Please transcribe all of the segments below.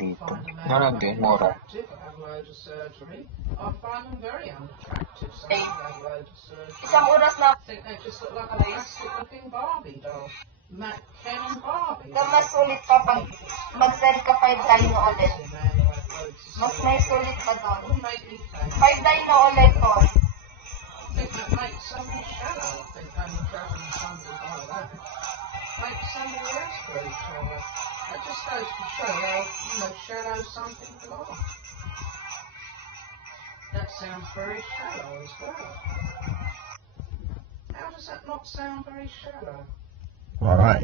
dito. find a man Meron din, mura. attractive that had a load of surgery. I find them very unattractive, some who had a load of surgery. Isang oras na. I think they just look like a plastic-looking Barbie doll. Ken and Barbie. Kung mas sulit ka pag mag-send ka 5 na ulit. Mas may sulit ka doon. 5 na ulit ko. I think that makes somebody shallow. I think only traveling somebody like that makes somebody else very shallow. That just goes to show how, shallow some people are. That sounds very shallow as well. How does that not sound very shallow? Alright,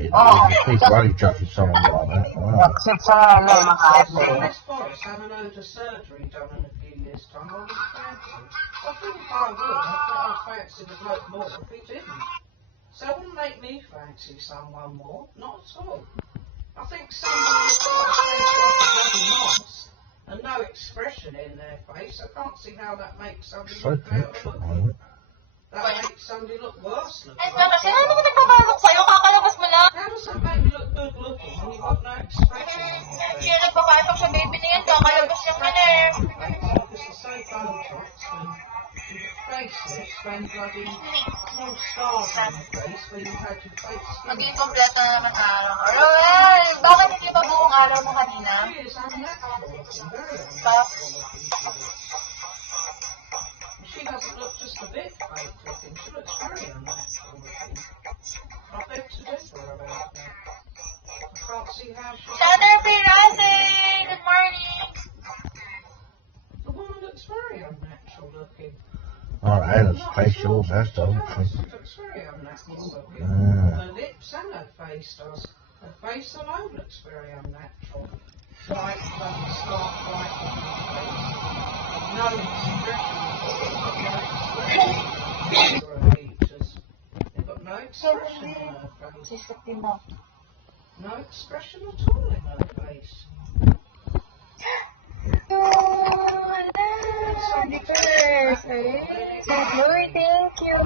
please body traffic someone like that. Wow. This Boris had a load of surgery done in a few years' time. I wouldn't fancy. I think if I would, I'd fancy the bloke more if he didn't. So it wouldn't make me fancy someone more, not at all. I think someone looks like a bloody moss and no expression in their face. I can't see how that makes somebody look better looking. That makes somebody look worse looking. Kasi ano naman nagpabalot sa'yo? Kakalabas mo lang. How does that make you look good looking when you've got no expression in your face? Kaya nagpapasok sa baby niya, kakalabas niya ka na eh. Because it's so Botox and you've got facelifts when bloody small scars on your face when you've had your face skin. Maging kompleto na naman araw. Ay, bakit hindi pa buong araw mo kanina? She is unnatural looking, very unnatural looking. She doesn't look just a bit fake looking, she looks very unnatural looking. I beg to differ about that. I can't see how she... Saturday, good morning! The woman looks very unnatural looking. Alright, that's facials, that's the other thing. She looks very unnatural looking. Her lips and her face does. Her face alone looks very unnatural. Bright, smart, bright looking face. No expression. Her features. They've got no expression in her face. No expression at all in her face. Lord, thank you.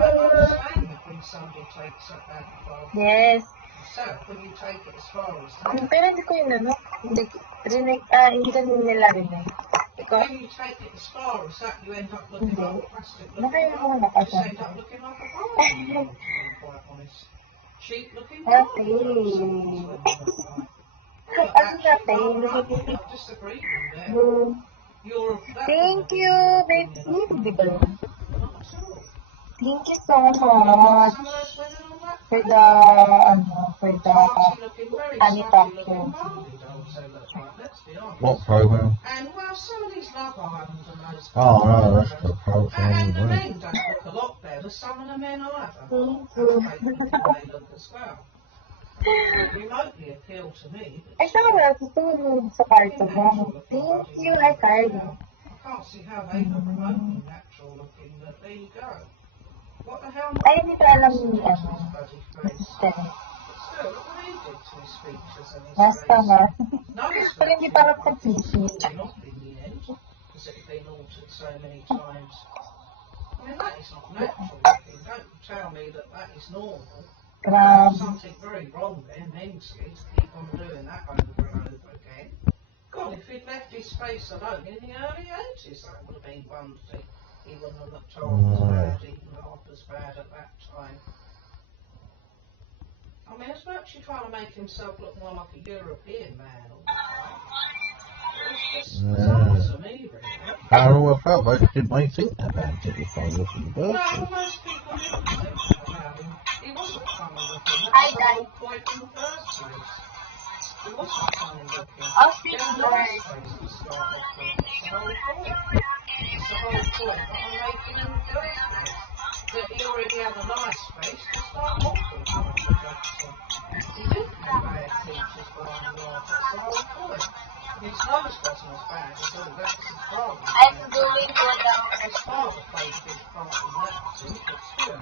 When somebody takes it that far. Yes. So, when you take it as far as that, Pero hindi ko yun, ano? Hindi ko nilalarin yun. when you take it as far as that, you end up looking like a plastic looking ako doll. You just nakasama. end up looking like a Barbie doll, to be quite honest. Cheap looking Okay. Barbie dolls, some of these women look like. But Ano actually, natin? I disagree with you there. You're of that Thank woman, you, opinion, baby. not at all. Thank you so much Some of those women on that for the party looking very Annie snotty looking Thompson. Barbie dolls they look like, let's be honest. What program? And well, some of these Love Island and those Oh, no, that's the program. and the men don't look a lot better. Some of the men either. They look as well. They remotely appeal to me. Ay, saan ka natutulog sa kwarto mo? Thank you, hi, Carly. I can't see how they look remotely natural looking, but there you go. What the hell? Ay, hindi pa alam ni, His bloody face. Mr. Still, look what he did to his features and his Basta face. nga. No, it's Pero hindi pa ako completely. not in the end, because it had been altered so many times. I mean, that is not natural looking. Don't tell me that that is normal. There's something very wrong there, mentally, to keep on doing that over and over again. God, if he'd left his face alone in the early 80s, that would have been one thing. He wouldn't have looked half as bad, even half as bad at that time. I mean, it's virtually trying to make himself look more like a European man all the time. It's just bizarre to me, really. I don't know what felt like. Did Mike think that bad? Did he fall with the No, bird? most people didn't think that about him. He wasn't funny looking. That Hi, was the guys. whole point in the first place. He wasn't funny looking. I'll He speak had a more. nice face to start off with. That's the whole point. It's the whole point that I'm making in the first place. That he already had a nice face to start off with, Michael Jackson. He didn't have bad features by and large. That's the whole point. And his nose wasn't as bad as all that as his father. I'm doing good now. His father played a big part in that, too, but still.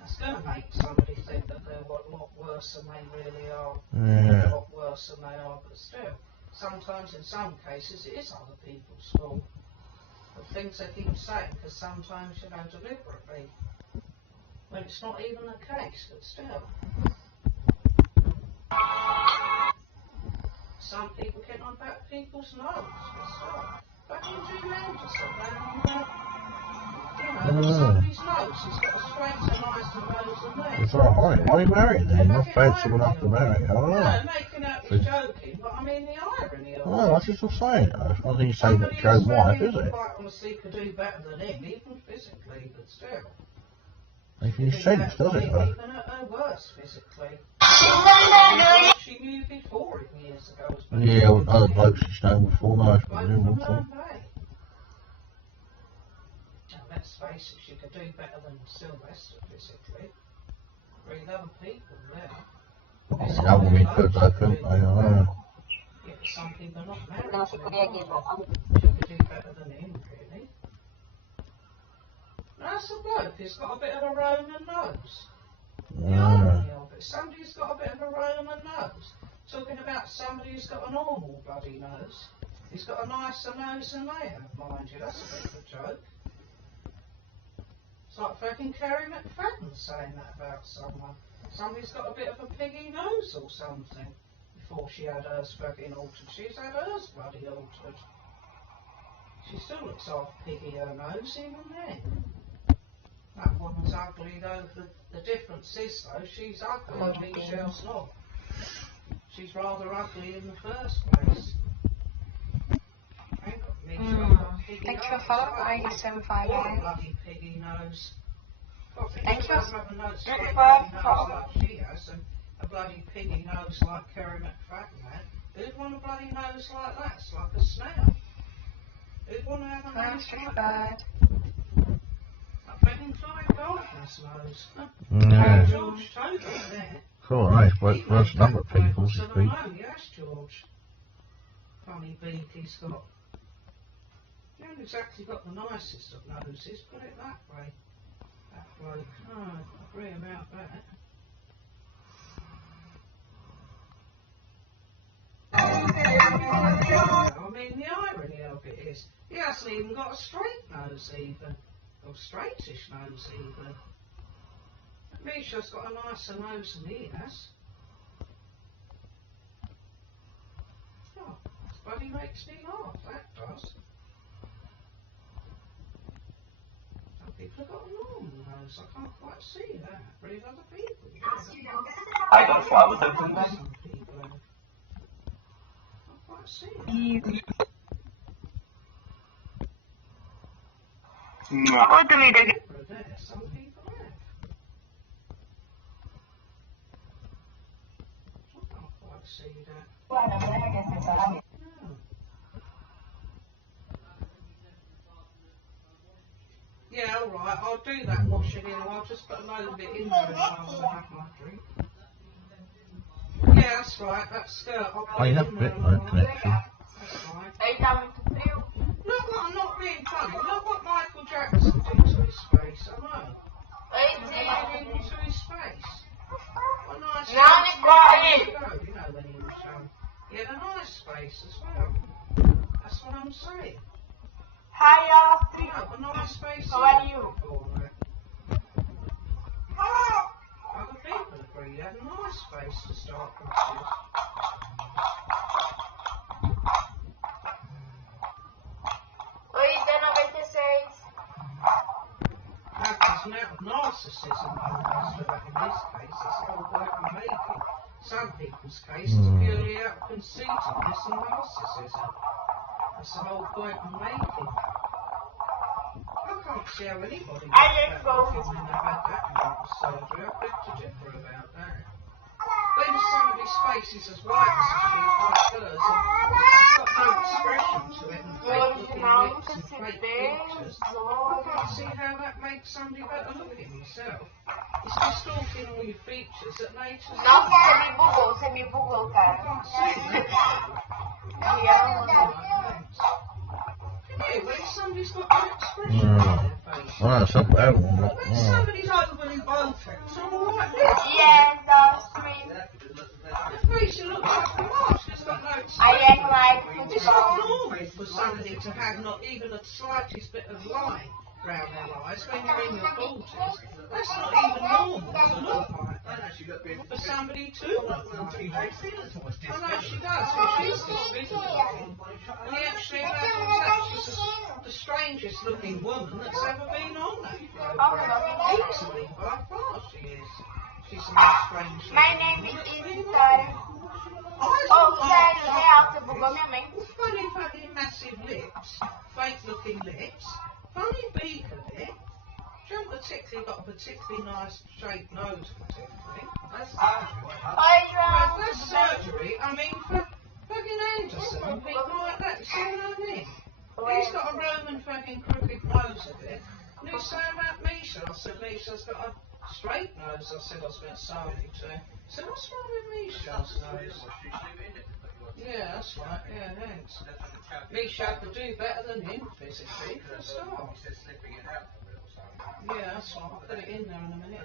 That's going to make somebody think that they're a lot worse than they really are. Yeah. A lot worse than they are, but still. Sometimes, in some cases, it is other people's fault. The things they keep saying, because sometimes, deliberately. When it's not even the case, but still. some people get on about people's nose and stuff. Fucking tremendous of that. Somebody's nose has got a straighter, nicer nose than theirs. It's alright. Why are you married then? You're not fancy enough to marry. I don't know. No, making out he's joking, but I mean the irony of it. Well, that's just what I'm saying. I don't think he's saying that Joe's wife, is it? Quite honestly could do better than him, even physically, but still. Making sense, does it? Even at her worst physically. She knew before him years ago. Yeah, with other blokes she's known before, no, it's been him, what's all. Let's face it, she could do better than Sylvester physically. Three other people there. That would be good, though, couldn't they? I don't know. Yeah, but some people are not married. She could do better than him, really. That's a bloke who's got a bit of a Roman nose. Somebody who's got a bit of a Roman nose. Talking about somebody who's got a normal bloody nose. He's got a nicer nose than they have, mind you. That's a bit of a joke. It's like fucking Kerry McFadden saying that about someone. Somebody's got a bit of a piggy nose or something. Before she had hers fucking altered. She's had hers bloody altered. She still looks half piggy, her nose, even then. That woman's ugly though. The difference is though, she's ugly and Michelle's not. She's rather ugly in the first place. Thanks for following, 8759. Bloody piggy nose. Thank you. Have a nose like she has, and a bloody piggy nose like Kerry McFadden had. Who'd want a bloody nose like that? It's like a snail. Who'd want to have a nose like that? Fucking Clive Gardner's nose. Yeah. George Toby there. Cool, nice. Worst number of people to speak. Yes, George. Funny beak he's got. He hasn't exactly got the nicest of noses, put it that way. That bloke. Oh, I agree about that. I mean, the irony of it is, he hasn't even got a straight nose even. Or straightish nose even. Misha's got a nicer nose than he has. Oh, this bloody makes me laugh, that does. Some people have got a normal nose, I can't quite see that. But if other people I got flowers open then. some people have. I can't quite see that. What do we do? But there, some people have. I can't quite see that. No. Yeah, alright, I'll do that washing in, I'll just put a little bit in there and I'll have my drink. Yeah, that's right, that skirt, I'll put I it have in a there bit and no I'll connection. That's right. Are you coming to feel? Look, I'm not being funny, look what Michael Jackson did to his face, I know. Into his face. What a nice Now it's got in. You know when he was young. He had a nice face as well. That's what I'm saying. Hiya. You know, a nice face. How are you? Other people agree he had a nice face to start with. Oi, $2.96. That's an out of narcissism, though, in this case, it's all work and making. Some people's case is purely out of conceitedness and narcissism. That's the whole point of making. I can't see how anybody would have that when they had that amount of surgery. I beg to differ about that. When somebody's face is as white as a sheet like hers, and it's got no expression to it, and fake looking lips and fake features, I can't see how that makes somebody better looking himself. It's distorting all your features that makes us Semi-bugo ka. I can't see that. Yeah, when somebody's got no expression on their face. Oh, it's not bad one, but, When somebody's overly Botox, all right, Yes, that's sweet. the face you look like a mask, it's got no I expression. act like It's not normal for somebody to have not even the slightest bit of line round their eyes when you're in your 40s. That's not even normal to look like for somebody to look like. I know she does, but she's despicable. And actually, she's the strangest looking woman that's ever been on that program. Easily, by far she is. She's the most strange. My name is Siyaa. Oh, funny fucking massive lips, fake looking lips, funny beak a bit. She hasn't particularly got a particularly nice shaped nose, particularly. That's surgery. I mean, for fucking Anderson and people like that, you see what I mean? He's got a Roman fucking crooked nose a bit. And you say about Misha? I said, Misha's got a straight nose. I said I was going to sorry to him. I said, what's wrong with Misha's nose? Yeah, that's right. Yeah, thanks. Misha could do better than him physically, for a start. Yeah, that's right. I'll put it in there in a minute.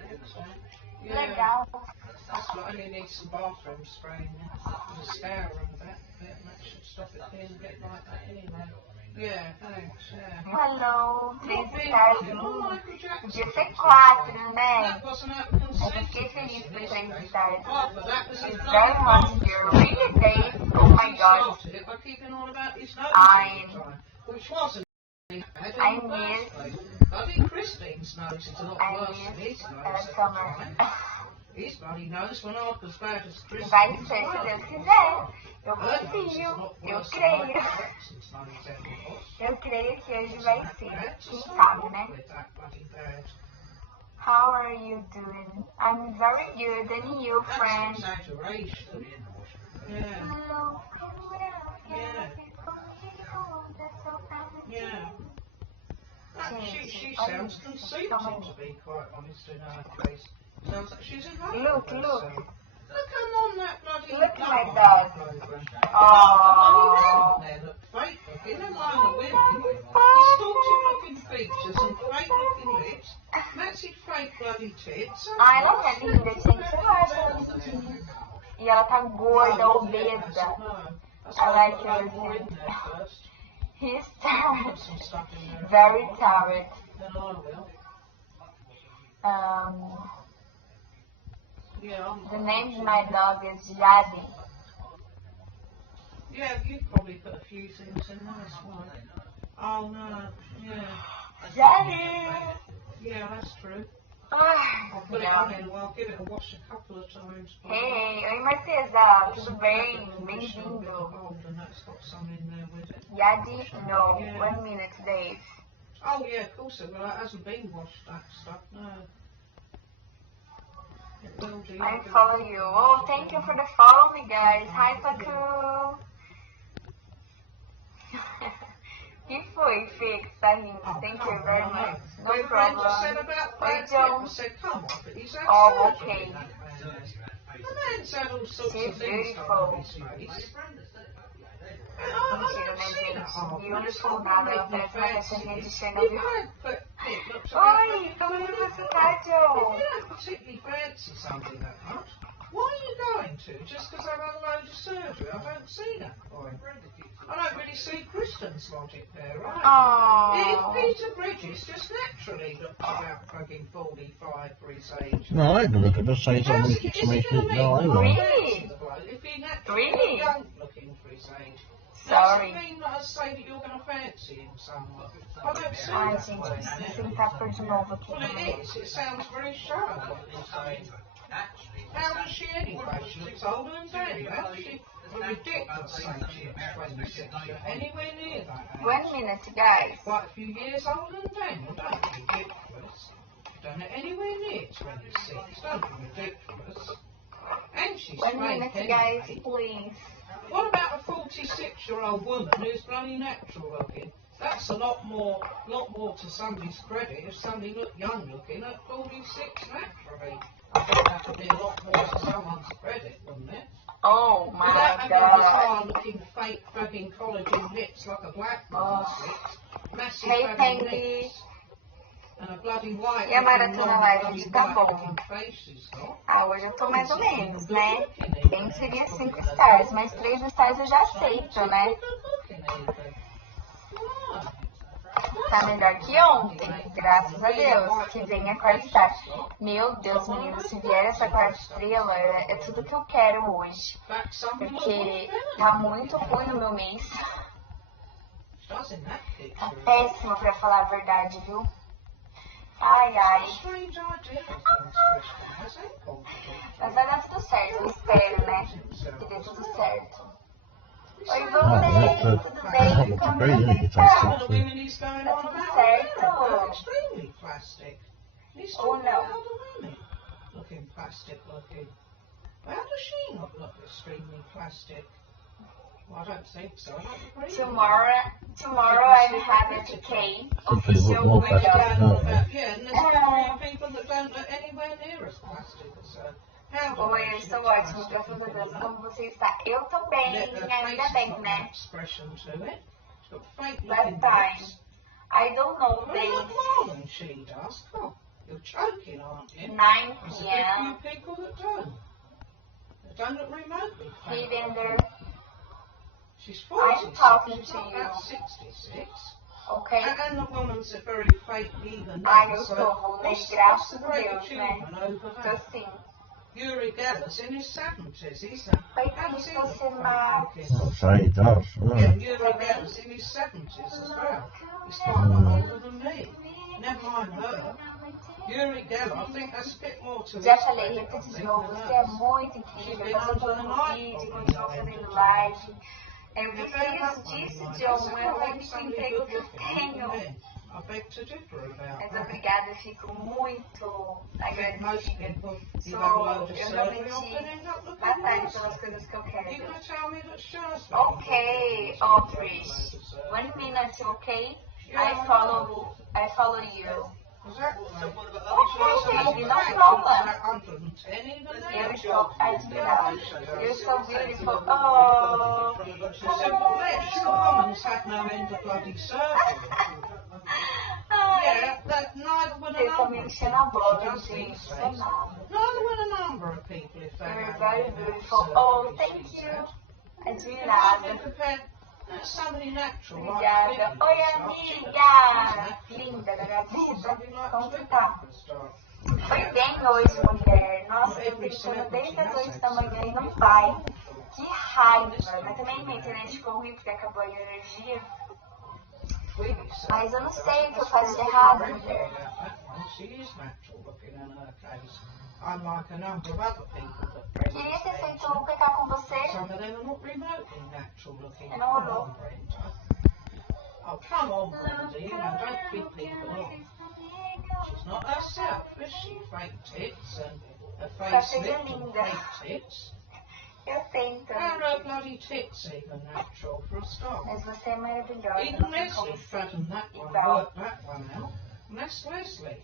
Yeah. That's right. I only need some bathroom spray in there. There's a spare room back there, and that should stop it being a bit like that anyway. Yeah, thanks. Yeah. Hello, Not being Siyaa. fucking all Michael Jackson. Dia 4, né? That wasn't out of Eu consent. fiquei feliz por ter visitado. Oh, but that was his Very bloody much. You're really late. Oh my god. started it by keeping on about his nose I'm- all the time, which wasn't bad I in the miss- first place. I think Christine's nose is a lot I worse than his miss nose at the summer. time. His bloody nose went off as bad as Christine's. Vai ser, se Deus quiser. Eu Her nose is a confio. lot Eu worse than Michael creio. Jackson's nose ever was. Eu creio que hoje vai ser. That's Quem just sabe, né? with that bloody bad. How are you doing? I'm very good. And you, That's friend? exaggeration. Yeah. Hello. Yeah. Yeah. She sounds conceited, to be quite honest, in her case. Sounds like she's in love Look, with look. herself. Look, I'm on that bloody Look Love like Island that. program. Aww. There look fake looking, and line of women. Distorted looking features and fake looking lips. Massive fake bloody tits. Ah, ela é linda, gente. Você não acha ela bonitinha? E ela tá gorda, obesa. I like her again. He's tired. Very tired. The name of my dog is Yadi. Yeah, you probably put a few things in there as well. Oh no, yeah. Yadi! Yeah, that's true. I'll Ah, put it on in, well, I'll give it a wash a couple of times. Hey, oi Martesa, tudo bem? Bem-vindo. Old and that's got some in there with it. Yadi, no. 1 minute, Dave. Oh yeah, of course it will. It hasn't been washed, that stuff, no. It will do. I follow you. Oh, thank you for the follow me, guys. Hi, Pacu. Que foi, Fê, que tá rindo? Thank you very much. No My friend just said problem. about Oi, that. John. I said, come on, but he's had Oh, surgery, okay. that man has. The man's had all sorts She's of things done on his face. Mentira, né, gente? Beautiful nada, ela parece uma caixinha de Chanel. Oi, Oi, como é que você tá, Joe? You don't particularly fancy something that much. Why are you going to? Just because I've had a load of surgery? I don't see that point. I don't really see Kristen's logic there, right? If Oh. Peter Bridges just naturally looked about fucking 45 for his age. No, I don't look at the size of How's me. he- It's is he my gonna feet. make No, I more won't. Really? sense of the bloke If he naturally Really? young looking for his age. Sorry. Doesn't mean that I say that you're going to fancy him somewhat. I don't see Ai, that gente, way. preciso tentar por de novo aqui. Well, it is. It sounds very sharp. How does she anyway? She looks older than Daniel. How does she? A ridiculous age. She looks 26. You're anywhere near that age. 1 minute, guys. Quite a few years older than Daniel. Don't be ridiculous. Don't it anywhere near 26. Don't be ridiculous. And she's 1 fake minute, guys, anyway. please. What about a 46-year-old woman who's bloody natural looking? That's a lot more to somebody's credit if somebody looked young looking at 46 naturally. I think that would be a lot more to someone's credit, wouldn't it? Oh Without my having god. bizarre looking fake fucking collagen lips like a black man's lips, massive Hey, fucking Pengy. lips, and a bloody white E a looking, maratona long, live, bloody gente, tá white bom. looking face she's got. Ah, hoje eu tô mais ou menos, né? Bem seria 5 stars, mas 3 stars eu já aceito, né? Good looking, Evie. Why? tá melhor que ontem, graças a Deus. Que venha a quarta estrela. Meu Deus, menino, se vier essa quarta estrela, é tudo que eu quero hoje. Porque tá muito ruim no meu mês. Tá péssimo pra falar a verdade, viu? Ai, ai. Mas vai dar tudo certo, eu espero, né? Que dê tudo certo. Oi, você, tudo bem? Como você tá? Tá tudo certo? Ou não? Looking plastic looking. How does she not look extremely plastic? Well, I don't think so. I don't agree. Tomorrow I'm having a cake. Something a bit more plastic, don't they? Yeah, and there's people that don't look anywhere near as plastic as her. Oi, eu estou ótimo, graças a Deus. Como você está? Eu tô bem, ainda bem, né? Last time. I don't know, babe. She does. Oh, you're joking, aren't you? 9 There's a p.m. few people that don't. That don't look remotely fake. Even there. She's 46. I'm talking She's to not you. about 66. Okay? And the woman's a very fake even Ai, now. eu So estou, né? what's Graças the a great Deus, né? achievement over Tô that? sim. Uri Geller's in his 70s. He's Foi tudo que você mal. I'll say he does. Yeah, Yeah. Uri Geller's in his 70s as well. He's still a lot older than me. Never mind her. Uri Geller, I think that's a bit more to Já his falei, credit, I repito de think, novo, than você é hers. muito incrível. Passou todo vídeo, continuou fazendo live. Eu preciso disso, John. É o único emprego que eu tenho. I beg to differ about Mas that. obrigada, eu fico muito I think most agradecida. people, you have a load of Eu surgery, realmente often end up looking batalho worse. pelas coisas que eu You're quero. going to tell me that Siya's Okay, Aldrich. 1 minute, okay? I follow you. Okay, baby, no problem. Eu estou admirada. You're so beautiful. Oh. Woman's had no end of bloody surgery. Yeah, that neither would a Você tá me number of enchendo a people. bola, She does gente. these Isso é days. nada. Neither would a number of people if they You're had very no end of beautiful. surgery, Oh, she thank you. said. You can Admirada. hardly compare somebody natural like Obrigada. Flynn Oi, and amiga. Linda da minha vida. somebody like Como você Flynn tá? and stuff. Foi bem hoje, mulher. Nossa, eu tô tentando desde as 8 da manhã e não vai. Que raiva. Mas também minha internet ficou ruim porque acabou a energia. Mas eu não sei o que eu faço de errado, mulher. She is natural looking in her case, unlike a number of other people that Brenda Queria ter said. feito pegar com você. Some of them are not remotely natural looking. Eu Come não olhou. on, Brenda. Oh, come on, Brenda, you know, don't kid people off. She's not herself, is she? Fake tits and a face lift and fake tits. Eu sei, então. How are her bloody tits even natural for a start? Mas você é maravilhosa. Even Não tem Leslie como ser fattened that one, igual. worked that one out. And that's Leslie.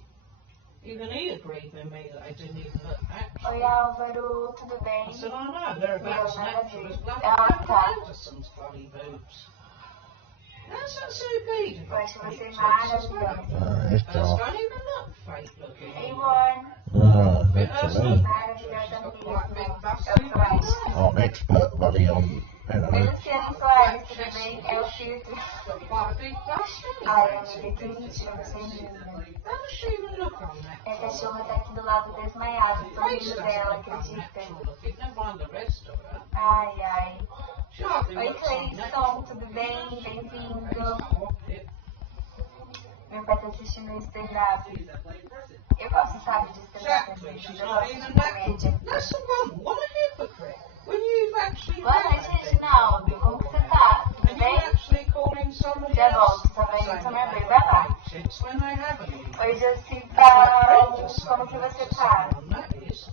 Even he agreed with me that they didn't even look natural. Oi, Álvaro, tudo I bem? said, I know, they're about as natural as bloody Ah, Pamela tá. Anderson's bloody boobs. How's that so big? Eu acho você Fake tits as well. maravilhosa. It's Hers dark. don't even look fake looking. Hey, Warren. That's to me. Maravilhosa mesmo. Eu tô ótima. I'm expert bloody on Oi, anime. Luciano Soares, tudo bem? É o filtro. Quite a big bust Ai, anyway. amiga, que mentira, você é linda. How does she even look on that? Minha cachorra tá aqui do lado desmaiada. Tô Face rindo doesn't dela, look acredita? unnatural looking, never mind the rest of her. Ai, ai. She hardly Oi, looks unnatural. Cleison, tudo bem? Bem-vindo. Meu pai tá assistindo o stand-up. Eu gosto, sabe, de stand-up. Exactly, she's Eu not gosto even de natural. comédia. That's the one. What a hypocrite. When you've actually Boa done noite, that thing, Reginaldo. Como que você tá? Tudo and bem? you're actually calling somebody Já else volto, também saying tô that minha they've vez. Vai lá. got fake tits when they haven't. Oi, Jocita. Como que você tá? That is.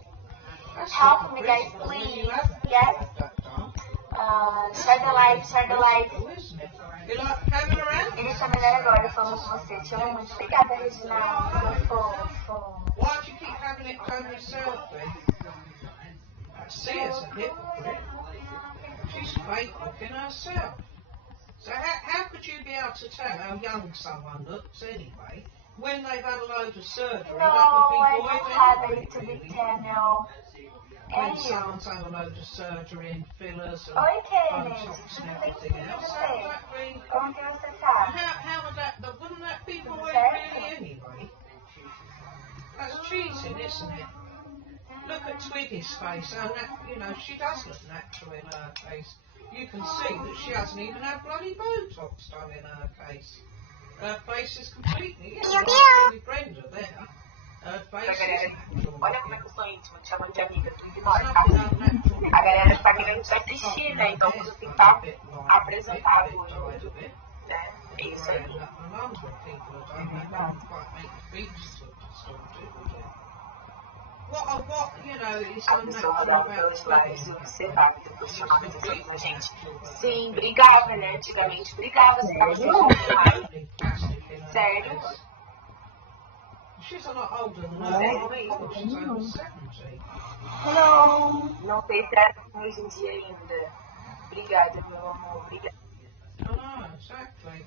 That's Help me, guys, hypocritical when please. you haven't Yes. had that done. Share the light, share the light. Isn't it? You like hanging around? Ele está melhor agora falando com você. Te amo muito. Obrigada, Reginaldo. Meu fofo. Why do you keep having it done yourself then? Siya's a hypocrite. She's fake looking herself. So how could you be able to tell how young someone looks anyway when they've had a load of surgery? No, That would be I void don't have anyway, it to be really. 10, no. Someone's had a load of surgery and fillers and Oi, Kennedy. Botox and everything else. How would that be? Como que você tá? How would that? Wouldn't that be the way really anyway? That's cheating, isn't it? Look at Twiggy's face. She does look natural in her case. You can see that she hasn't even had bloody Botox done in her case. Her face is completely, with Brenda there. Her face is natural. Olha como é que eu sou íntima, te chamando de amiga, tudo que There's nós, tá? nothing unnatural. A galera tá querendo te assistir, né? Então você tem que estar apresentável hoje. Né? É isso aí. A pessoa dá pelos lábios e observava, depois chamava atenção da gente. Sim, brigava, né? Antigamente brigava, você tava sério? She's a lot older than us. She's over 70. Não sei se é hoje em dia ainda. Obrigada, meu amor. Obrigada. Oh, exactly.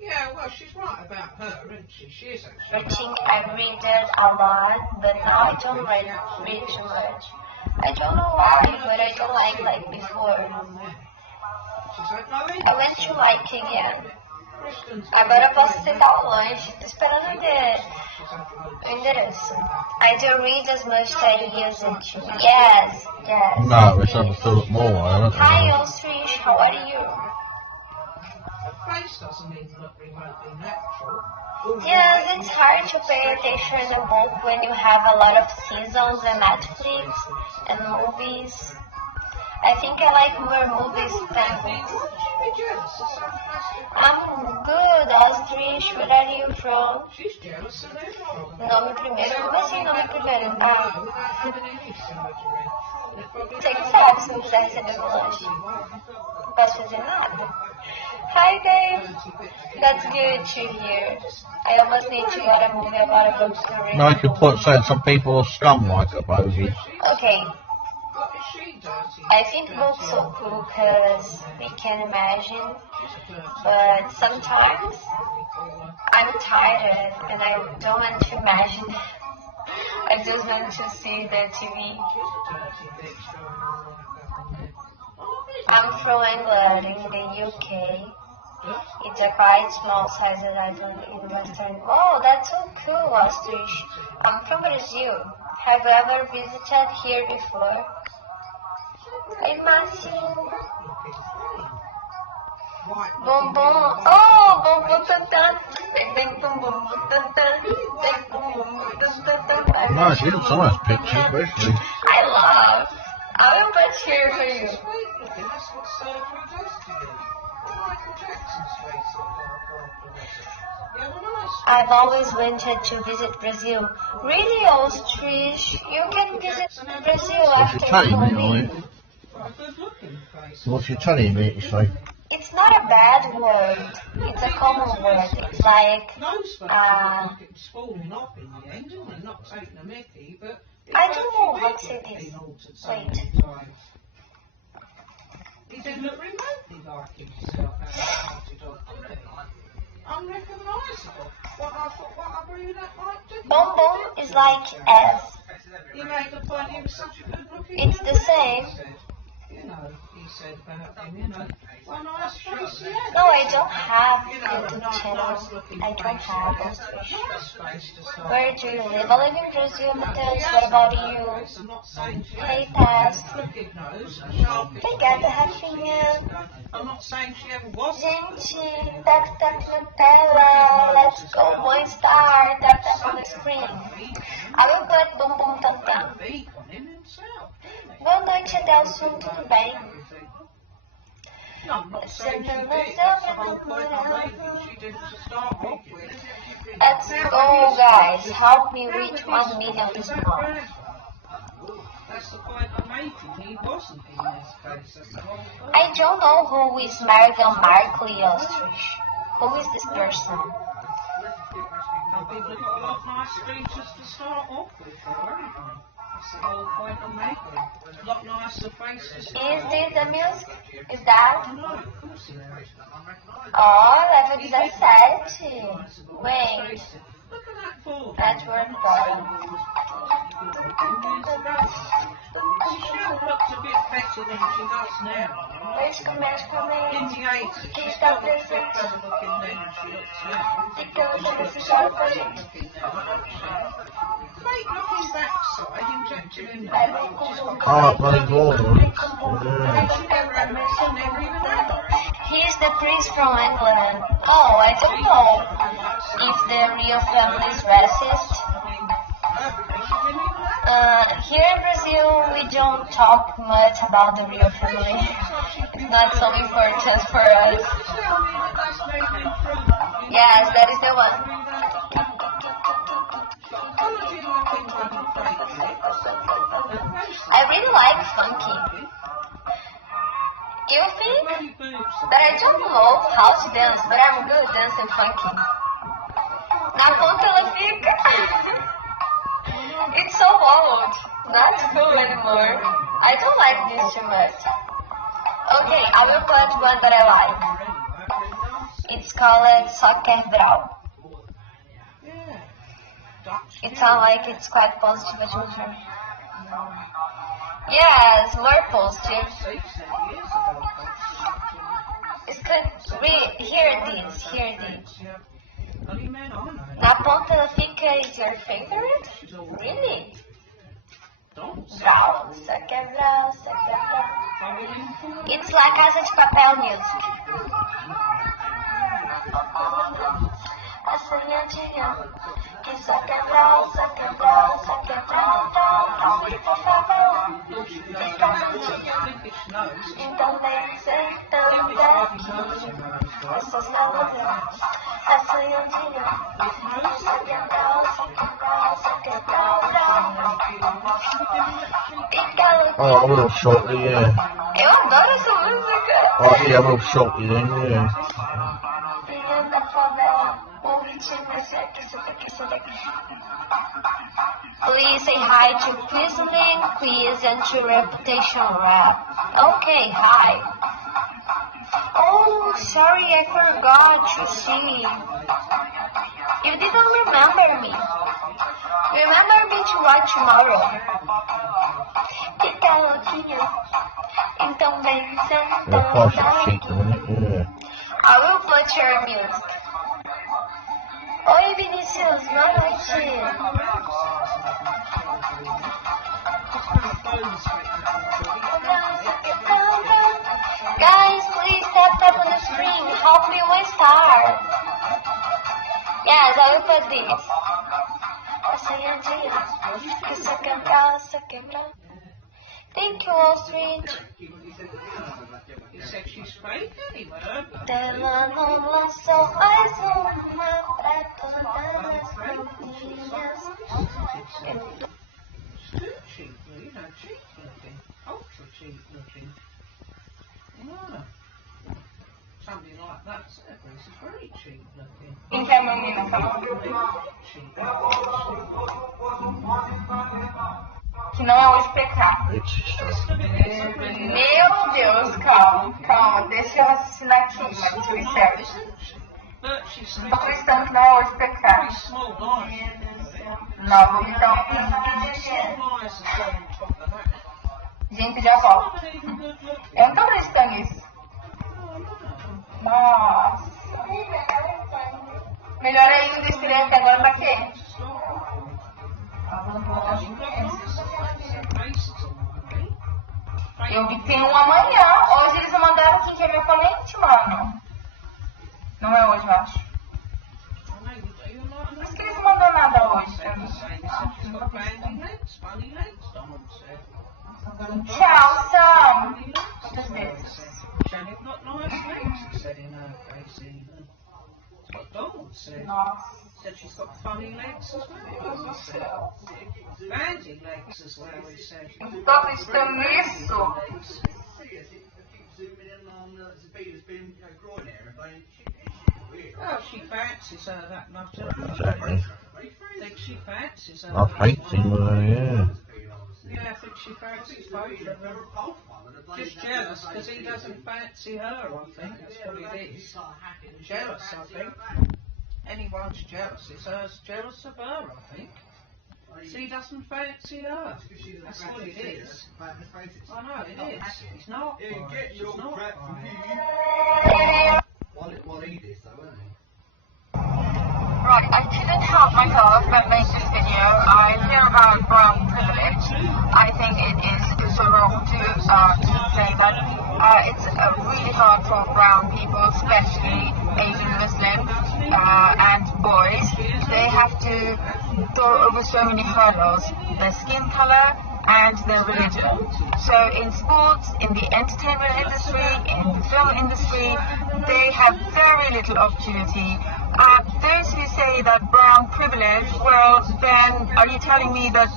Yeah, well, she's right about her, isn't she? She is actually. Reading, I read it a lot, but now I don't read too much. I don't know why, but I don't like before. She's like, no, I went to like again. Agora eu posso aceitar o lanche. Tô esperando o endereço. I don't read as much as I used to. Yes. No, let's have a thought more. I don't Hi, know. Ostrich. How are you? her face doesn't even look remotely natural. Yes, it's hard to pay attention in a book when you have a lot of seasons and Netflix and movies. I think I like more movies than books. I'm good, Ostrich. Where are you from? She's jealous of everyone. Nome primeiro? Como assim nome primeiro? Ah, Without having any surgery. você que sabe se não quiser receber meu lanche. Não posso fazer nada. Hi, Dave. That's good to hear. I almost need to get a movie about a book to read. No, I could put saying some people are scum like a bogey. Okay. What is she dirty? I think books so cool because we can imagine, but sometimes I'm tired and I don't want to imagine. I just want to see the TV. I'm from England in the UK. It's a quite small size island in Western. Oh, that's so cool, Ostrich. I'm from Brazil. Have you ever visited here before? Hey, Márcio. Bombom. Oh, bombom tantan. Tem bombom tantan. Tem bombom tantan. Nice, you got some nice pictures, especially. I love. I will put here for you. That's what surgery does to you. Michael Jackson's face looked like afterwards. Yeah, well, nice. I've always wanted to visit Brazil. Really, Ostrich? You can visit Brazil What's after your telling me, movie. Ollie? A good looking face. What's your telling me, you say? It's not a bad word. It's a common word. It's like, Nose face like it was falling off in the end, didn't it? Not taking a mickey, but I don't know how to say it's this. been altered so Wait. many times. He didn't look remotely like himself. Unrecognisable. What I breathe that like didn't Bonbon is like S. You made the point he was such a good looking It's the same. You know, he said about him, you know. Well, nice face, yeah. No, I don't have You know, YouTube nice channel. looking I don't face. have Nice it. face to start. Where do you live? I live in Brazil, Matheus. What about you? I'm not saying she Hey, had Taz. a crooked nose, a sharp Obrigada, Rafinha. I'm not saying she ever was. Gente, tap tap na tela. Let's go, one star. Tap tap on the screen. I will put bum bum tam tam. Vegan in himself, didn't he? Boa noite, Adelson. Tudo bem? No, I'm not saying she did. That's the whole point I'm making. She didn't to start off with. Let's go, guys. Help me reach 1 million this month. That's the point I'm making. He wasn't in this case. That's the whole point. I don't know who is Meghan Markle, Ostrich. Who is this person? Now, people have got a lot of nice features to start off with, though, haven't they? That's the whole point I'm making. A lot nicer faces. Is this the music? Is that? No, of course it is. Oh, level 17. Wait, Look at that fall. network bottom. She still looks a bit better than she does now. Este começa também. In the 80s, Que she está still looks a bit presente. better looking then than she looks now. Então, She eu looks preciso so fazer. great looking now, doesn't she? Great looking backside injected in É there. bem She's comum. got Oh, great bloody looking ball. legs. Yeah. She never even had her. He's the prince from England. Oh, I don't know if the real family is racist. Here in Brazil, we don't talk much about the real family. It's not so important for us. Yes, that is the one. I really like funky. You think that I don't know how to dance, but I'm good dancing funky. Na ponta ela fica. It's so old, not cool anymore. I don't like this too much. Okay, I will put one that I like. It's called Soccer Brau. It sounds like it's quite positive as well. Yes, more positive. It's good. Hear this. Na ponta ela fica is your favorite? Really? Brau, Soccer Brau. It's like Casa de Papel music. Assanhadinha, que só quebrar, por favor, então vem sentando daqui, essa saúde, assanhadinha, só quebrar, Oh, I would have shot you, yeah. eu adoro essa música. Oh, yeah, I would have shot you then, yeah. Please say hi to Pleasing, please, and to Reputation Rap. Okay, hi. Oh, sorry, I forgot to see. You didn't remember me. Remember me to watch tomorrow. Fica louquinha. Então vem Yeah, sentando plus it's aqui. cheap, isn't it? Yeah. I will put your music. Oi, Vinícius, boa noite. Guys, please tap on the screen. Help me 1 star. Yes, I will put this. Thank you, Ostrich. You said she's fake anyway. Ela não lançou mais uma pra todas as famílias. Too cheap, you know, cheap looking. Ultra cheap looking. Yeah. Something like that, certainly, is very cheap looking. Então, menina, Cheap. que não é o espectro. It's just Meu Deus, calma, deixa eu raciocinar aqui, mas o certo. But she's Tô acreditando que não é o espectro. small eyes. Não, vamos então. Small eyes as well on top of that. Gente, já volto. Not even good looking. Eu não tô acreditando nisso. Nossa. Melhor ainda, escrever que agora tá quente. Eu vi que tem um amanhã. Hoje eles mandaram quem quer meu oponente, mano. Não é hoje, eu acho. Por isso que eles não mandam nada hoje. Tchau, Sam. Muitas vezes. Janet got nice legs, it said in her face even. That's what Donald said. Nossa. Said she's got funny legs as well, he said. Bandy legs as well, he said. Não tô acreditando nisso. Oh, she fancies her, that nutter. exactly. Think she fancies her. I hate him, yeah. Yeah, I think she fancies both of them. Just jealous, because he doesn't fancy her, I think. That's what it is. Jealous, I think. Anyone's jealous, it's her's jealous of her, I think. He doesn't fancy her. That's what it is. I know, it is. He's not. Get your crap from me. Well, he did, though, wasn't he? Right, I couldn't help myself but make this video. I hear about brown privilege. I think it is so wrong to say that. It's really hard for brown people, especially Asian Muslims and boys. They have to go over so many hurdles. Their skin color and their religion. So in sports, in the entertainment industry, in the film industry, they have very little opportunity. Those who say that brown privilege, well then are you telling me that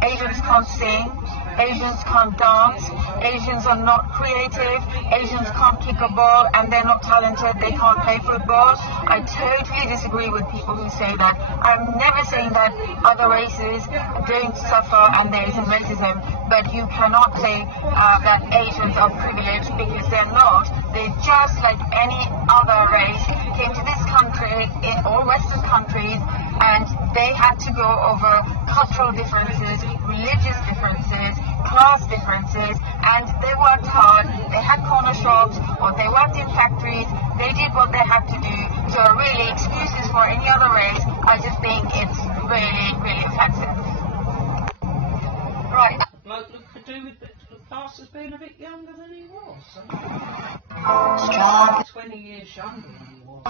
Asians can't sing, Asians can't dance, Asians are not creative, Asians can't kick a ball and they're not talented, they can't play football? I totally disagree with people who say that. I'm never saying that other races don't suffer and there isn't racism, but you cannot say that Asians are privileged because they're not. They're just like any other race, came to this country, in all Western countries, and they had to go over cultural differences, religious differences, class differences, and they worked hard. They had corner shops, or they worked in factories. They did what they had to do. So really, excuses for any other race, I just think it's really, really offensive. Right. Bloke could do with the class as being a bit younger than he was. 20 years younger than he was.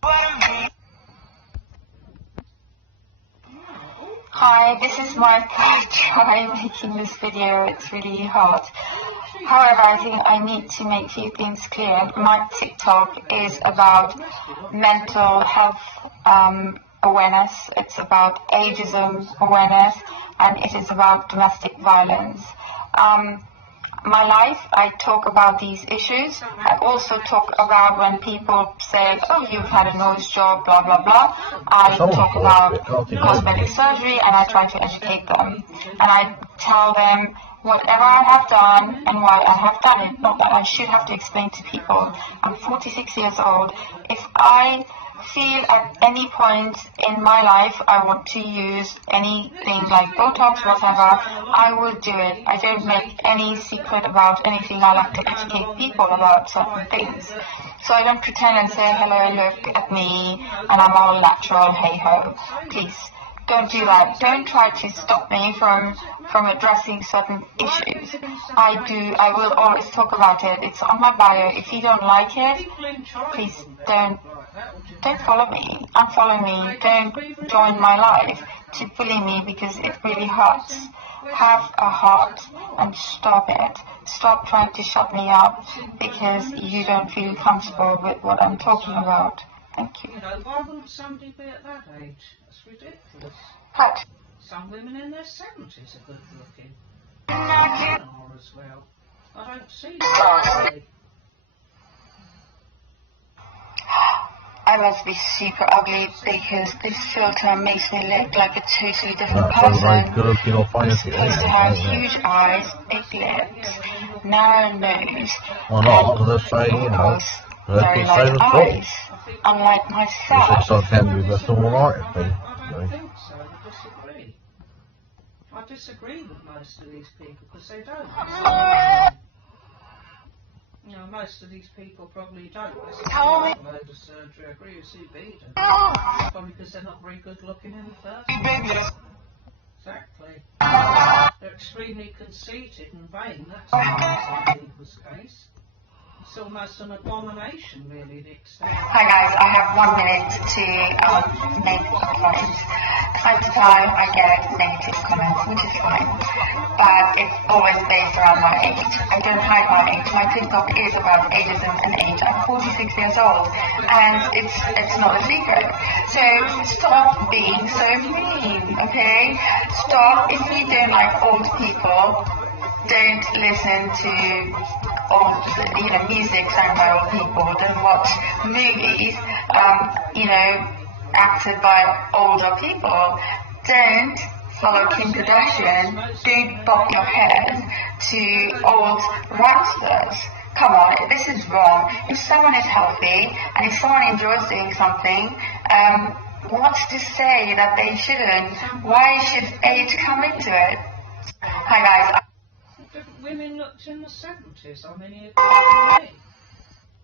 Blimey. Hi, this is my third try making this video. It's really hard. However, I think I need to make a few things clear. My TikTok is about mental health awareness. It's about ageism awareness, and it is about domestic violence. My life, I talk about these issues. I also talk about when people say, oh, you've had a nose job, blah, blah, blah. I talk about cosmetic surgery and I try to educate them. And I tell them whatever I have done and why I have done it. Not that I should have to explain to people. I'm 46 years old. If I feel at any point in my life I want to use anything like Botox, whatever, I will do it. I don't make any secret about anything. I like to educate people about certain things. So I don't pretend and say, hello, look at me, and I'm all natural, hey ho. Please, don't do that. Don't try to stop me from addressing certain issues. I will always talk about it. It's on my bio. If you don't like it, please don't follow me, unfollow me, don't join my life to bully me because it really hurts. Have a heart and stop it. Stop trying to shut me up because you don't feel comfortable with what I'm talking about. Thank you. You know, why wouldn't somebody be at that age? That's ridiculous. What? Some women in their 70s are good looking. Are as well. I don't see that. I must be super ugly because this filter makes me look like a totally different That's very person. good looking or funny. I'm supposed to have huge eyes, big lips, narrow nose, Or not, because they're saying, you know, pupils, they're very the light same as well. eyes, unlike It's myself. also can be that's all right, I think. I don't think so. I disagree. I disagree with most of these people because they don't. You know, most of these people probably don't. They load of surgery. I agree with Sue Beaton. Probably because they're not very good looking in the first place. Exactly. They're extremely conceited and vain. That's not people's case. It's almost an abomination, really, the extent. Hi guys, I have 1 minute to make comments. Time to time I get negative comments, which is fine, but it's always based around my age. I don't hide my age. My TikTok is about ageism and age. I'm 46 years old, and it's not a secret. So stop being so mean, okay? Stop. If you don't like old people, don't listen to old, music sung by old people. Don't watch movies, acted by older people. Don't follow Kim Kardashian. Don't bob your head to old rap stars. Come on, this is wrong. If someone is healthy and if someone enjoys doing something, What's to say that they shouldn't? Why should age come into it? Hi guys. Different women looked in the 70s. I mean, you'd me.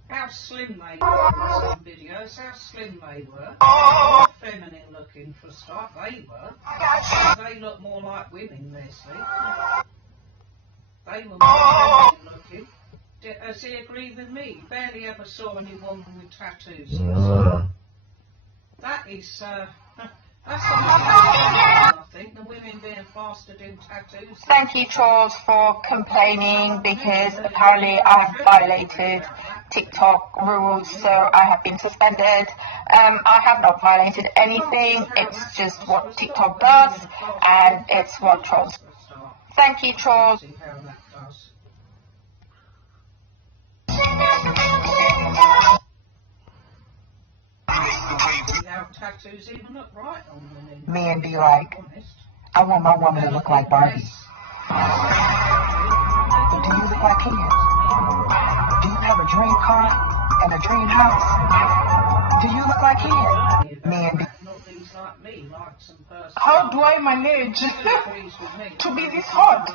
How slim they were in some videos, how slim they were. Not feminine looking for a start, they were. They look more like women, Leslie. They were more feminine looking. Does he agree with me? Barely ever saw any woman with tattoos. That is, that's something I think, the women being bastard in tattoos. Thank you, trolls, for complaining because apparently I have violated TikTok rules, so I have been suspended. I have not violated anything. It's just what TikTok does, and it's what trolls. Thank you, trolls. Tattoos even look right on women. Me and be like, I want my woman to look like Barbie. But do you look like him? Do you have a dream car and a dream house? Do you look like him? Me and how do I manage to be this hot?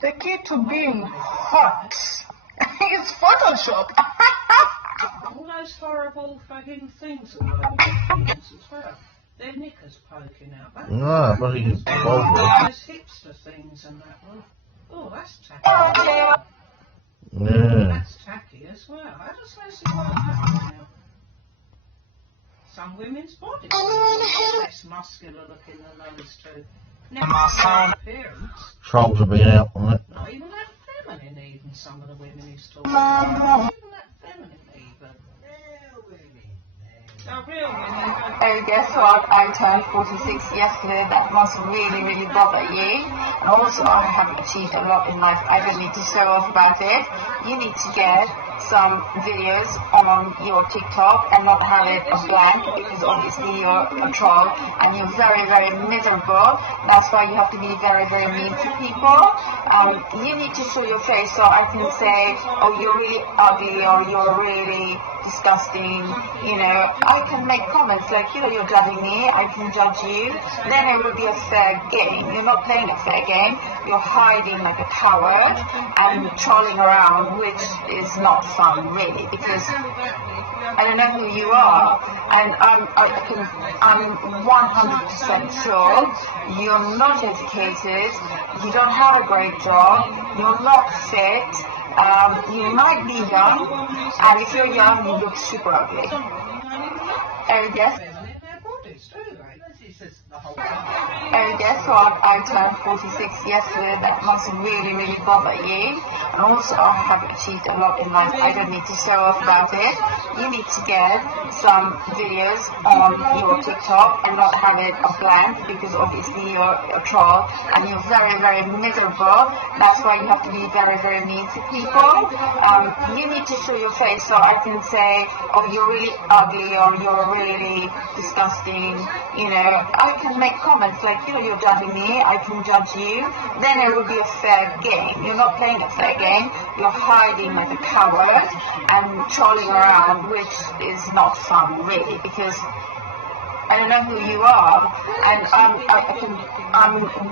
The key to being hot is Photoshop. All those horrible fucking things as well. Their knickers poking out. No, but he's over. Those hipster things and that one. Oh, that's tacky. Yeah. That's tacky as well. How does Leslie like that now? Some women's bodies are less muscular looking than those two. Never mind appearance. Trolls have been out on it. Not even that feminine, even some of the women he's talking about. Not even that feminine, even. Real women. Oh, guess what? I turned 46 yesterday. That must really, really bother you. And also, I have achieved a lot in life. I don't need to show off about it. You need to get some videos on your TikTok and not have it a blank, because obviously you're a troll and you're very, very miserable. That's why you have to be very, very mean to people. You need to show your face so I can say, oh, you're really ugly or you're really disgusting. You know, I can make comments like, you're judging me, I can judge you. Then it will be a fair game. You're not playing a fair game. You're hiding like a coward and trolling around, which is not fun, really, because I don't know who you are, and I'm 100% sure you're not educated, you don't have a great job, you're not fit, you might be young, and if you're young, you look super ugly. Oh, yes. Oh, guess what? I turned 46 yesterday. That must really, really bother you. And also, I have achieved a lot in life. I don't need to show off about it. You need to get some videos on your TikTok and not have it a blank, because obviously you're a troll and you're very, very miserable. That's why you have to be very, very mean to people. You need to show your face so I can say, oh, you're really ugly or you're really disgusting. You know, I can make comments like, you're judging me, I can judge you. Then it will be a fair game. You're not playing a fair game. You're hiding like a coward and trolling around, which is not fun, really, because I don't know who you are, and I'm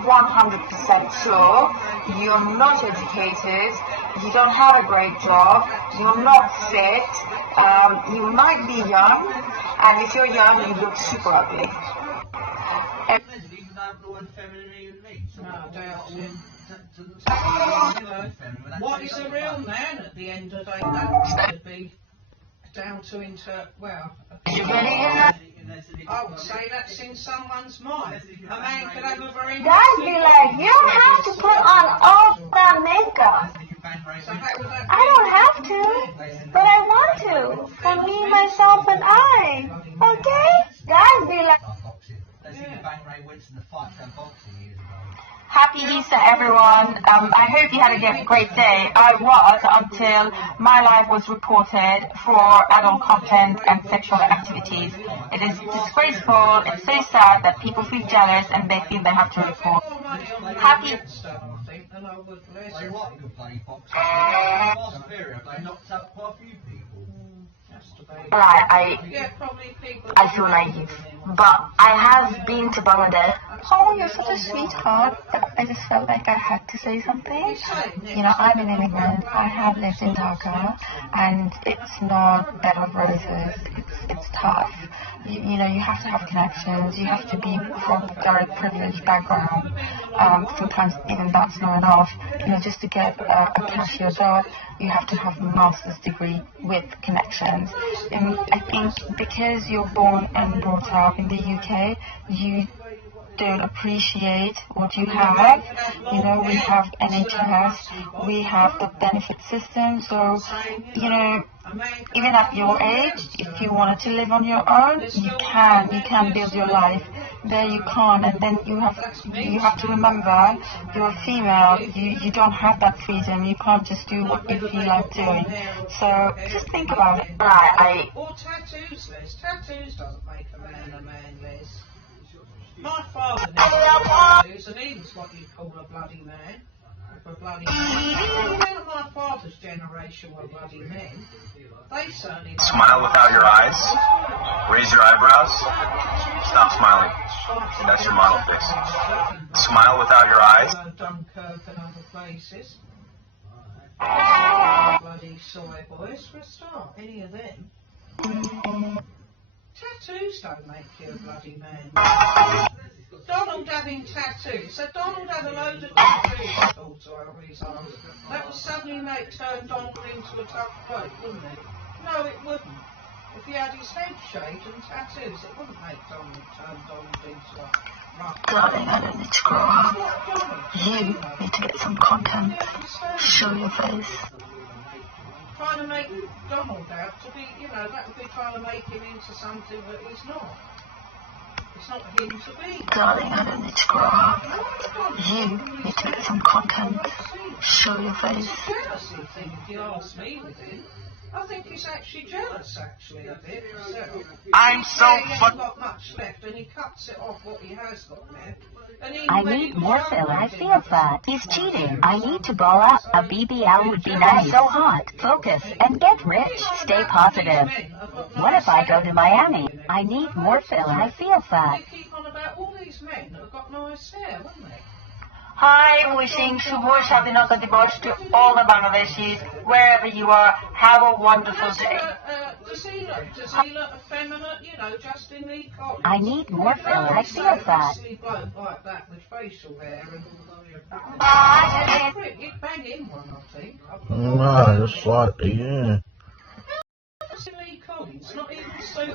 100% sure you're not educated, you don't have a great job, you're not fit, you might be young, and if you're young, you look super ugly. What is a real man at the end of the day? That would be down to I would say that's in someone's mind. A man could have a very Guys be like, you don't have to put on all that makeup. I don't have to, but I want to. For me, myself, and I. Okay? Guys be like... Happy Easter, everyone. I hope you had a great day. I was until my life was reported for adult content and sexual activities. It is disgraceful. It's so sad that people feel jealous and they feel they have to report. Happy... I feel naive. But I have been to Bangladesh. Oh, you're such a sweetheart. I just felt like I had to say something. You know, I'm an immigrant. I have lived in Dhaka, and it's not bed of roses. It's tough. You know, you have to have connections. You have to be from a very privileged background. Sometimes even that's not enough. You know, just to get a cashier job, you have to have a master's degree with connections. And I think because you're born and brought up in the UK, you don't appreciate what you have. You know, we have NHS, we have the benefit system, so, you know, even at your age, if you wanted to live on your own, you can build your life. There you can't, and then you have to remember, you're a female, you don't have that freedom, you can't just do what you feel like doing. So just think about it. Or tattoos, Liz. Tattoos doesn't make a man, Liz. My father never had tattoos, and he was what you'd call a bloody man. A bloody man. None of my father's generation were bloody men. They certainly... Smile without your eyes. Raise your eyebrows. Stop smiling. That's your model face. Smile without your eyes. Dunkirk and other places. Bloody soy boys, for a start. Any of them. Tattoos don't make you a bloody man. Donald having tattoos. So Donald had a load of tattoos, that would suddenly turn Donald into a tough bloke, wouldn't it? No, it wouldn't. If he had his head shaved and tattoos, it wouldn't make turn Donald into a rough. Darling, I don't need to grow up. You need to get some content. Show your face. Trying to make Donald out to be, you know, that would be trying to make him into something that he's not. It's not him to be. Darling, I don't need to grow up. You need to get some content. Show your face. It's a jealousy thing, if you ask me, with him. I think he's actually jealous, actually, a bit himself. I'm so He hasn't got much left, and he cuts it off what he has got left. I need more Phil. I feel fat. He's cheating. I need to ball out. A BBL would be nice. So hot. Focus and get rich. Stay positive. What if I go to Miami? I need more Phil. I feel fat. They keep on about all these men that have got nice hair, wouldn't they? Hi, wishing Shubho Shabinaka Dibosh to all the Bangladeshis, wherever you are. Have a wonderful day. Does he look effeminate, you know, just in the college? I need more Phil. I feel fat. Bloke like that with facial hair and... You'd bang in one, I think. No, just like, yeah.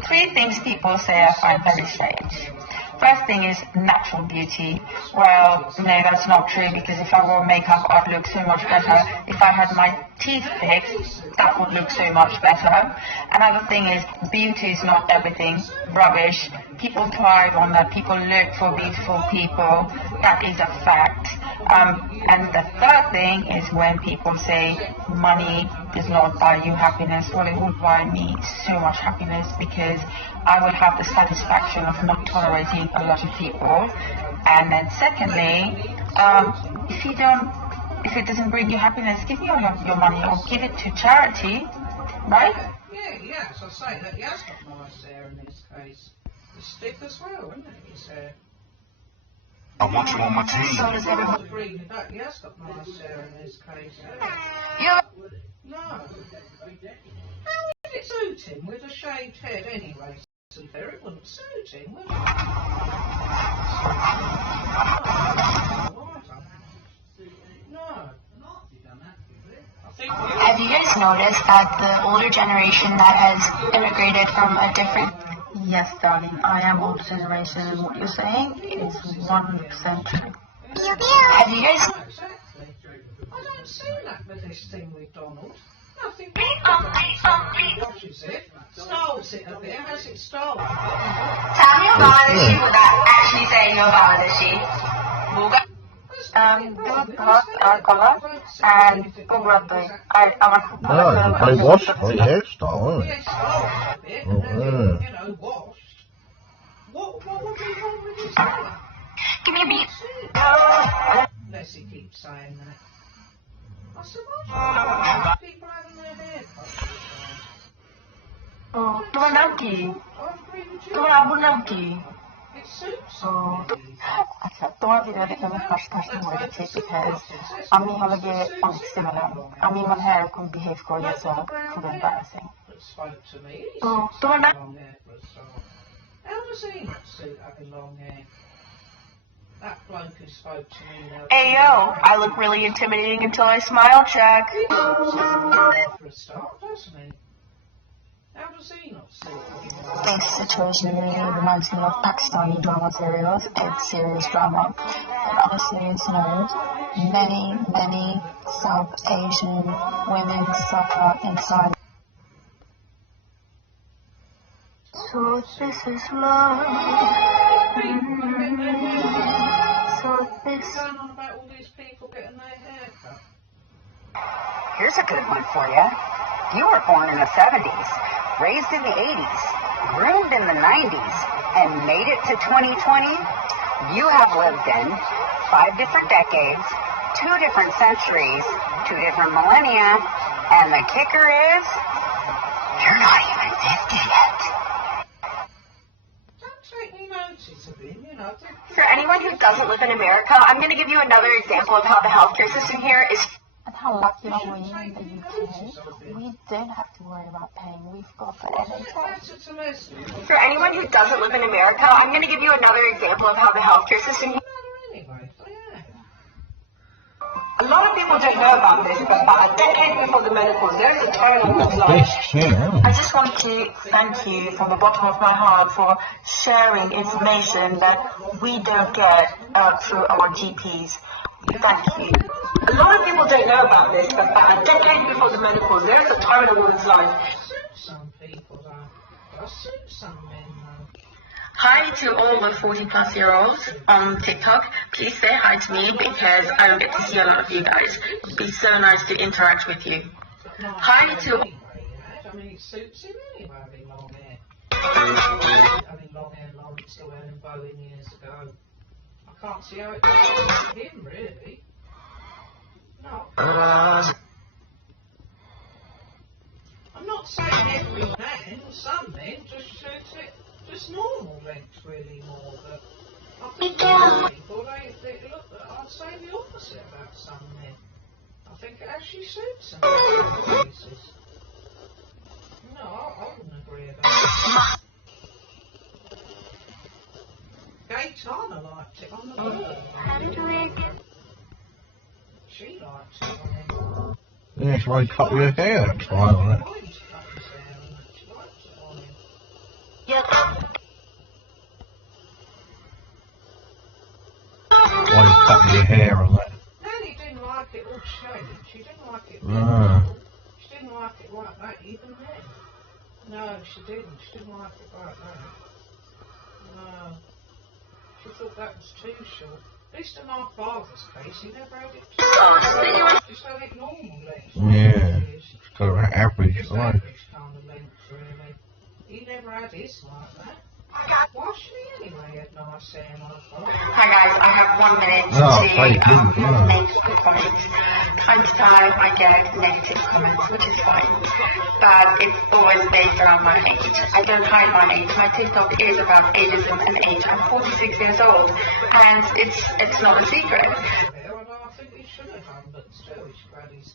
Three things people say I find very strange. First thing is natural beauty. Well, no, that's not true, because if I wore makeup, I'd look so much better. If I had my teeth fixed, that would look so much better. Another thing is beauty is not everything. Rubbish. People thrive on that. People look for beautiful people. That is a fact. And the third thing is when people say money does not buy you happiness. Well, it would buy me so much happiness, because I would have the satisfaction of not tolerating a lot of people. And then secondly, if it doesn't bring you happiness, give me all your money or give it to charity, right? Yeah, so I say that he has got nice hair in this case. His stick as well, isn't it, his hair? I want you on my team. So does everyone agree with that? He has got nice hair in this case. Yeah. No. How would it suit him with a shaved head anyway? It wouldn't suit him, would it? No. Have you guys noticed that the older generation that has immigrated from a different... Yes, darling, I am older generation, and what you're saying is 100% true. Have you guys... Exactly. I don't see that with this thing with Donald. Nothing watches it, stoles it a bit, has it stolen? Tell me about the sheep without actually saying no about the sheep. And No, they wash my hairstyle, isn't it? You know, washed. What would be wrong with his hair? Give me a beat. Unless he keeps saying that. I said, why people having their hair cut? Oh, tuan lagi. Tuan abu lagi. Oh, aktuál videót a hashtag modified because Ami halage similar. Ami man hair could behave for yourself for embarrassing. Oh, tuan lagi. How does he not suit having long hair? That bloke who spoke to me now. Hey yo, I look really intimidating until I smile check. He looks for a start, doesn't he? How does he not suit having long hair? This situation really reminds me of Pakistani drama serials. It's serious drama. And honestly, it's many South Asian women suffer inside. So this is love. So this. What's going on about all these people getting their hair cut? Here's a good one for you. You were born in the 70s, raised in the 80s, groomed in the 90s, and made it to 2020. You have lived in 5 different decades, 2 different centuries, 2 different millennia, and the kicker is, you're not even 50 yet. Don't take any notice of him, you know. For anyone who doesn't live in America, I'm going to give you another example of how the healthcare system here is. And how lucky are we in the UK? We don't have to worry about paying. We've got the NHS. For anyone who doesn't live in America, I'm going to give you another example of how the healthcare system here. Anyway, yeah. A lot of people don't know about this, but by a decade before the menopause, there's a turnover of life. I just want to thank you from the bottom of my heart for sharing information that we don't get through our GPs. Thank you. A lot of people don't know about this, but by a decade before the menopause, there's a time in a woman's life. Some people don't. I suit some men though. Hi to all the 40-plus-year-olds on TikTok. Please say hi to me because I don't get to see a lot of you guys. It'd be so nice to interact with you. Hi to... I mean, it suits him anyway, having long hair. Having long hair long, it's still having bowing years ago. I can't see how it goes with him, really. No. I'm not saying every man, some men just suits it, just normal length really more, but I think some people, they look, I'd say the opposite about some men. I think it actually suits them in some cases. No, I wouldn't agree with that. Gaetana liked it on the board. She liked it on him. Yeah, that's why you cut your hair. That's why, on it. I used to cut his hair and she liked it on him. Why you cut your hair on that? Nanny didn't like it all shaved. She didn't like it. She didn't like it like that even then. No, she didn't. She didn't like it like that. No. She thought that was too short. At least in my father's case, he never had it too short. Just had it normal length. Yeah. It's got an average It's life. average kind of length, really. He never had his like that. Why should he anyway have nice hair like that? Hi guys, I have 1 minute Oh, to thank you. make some comments. Time to time I get negative comments, which is fine. But it's always based around my age. I don't hide my age. My TikTok is about ageism and age. I'm 46 years old and it's not a secret. And I think he should have done, but still he should have had his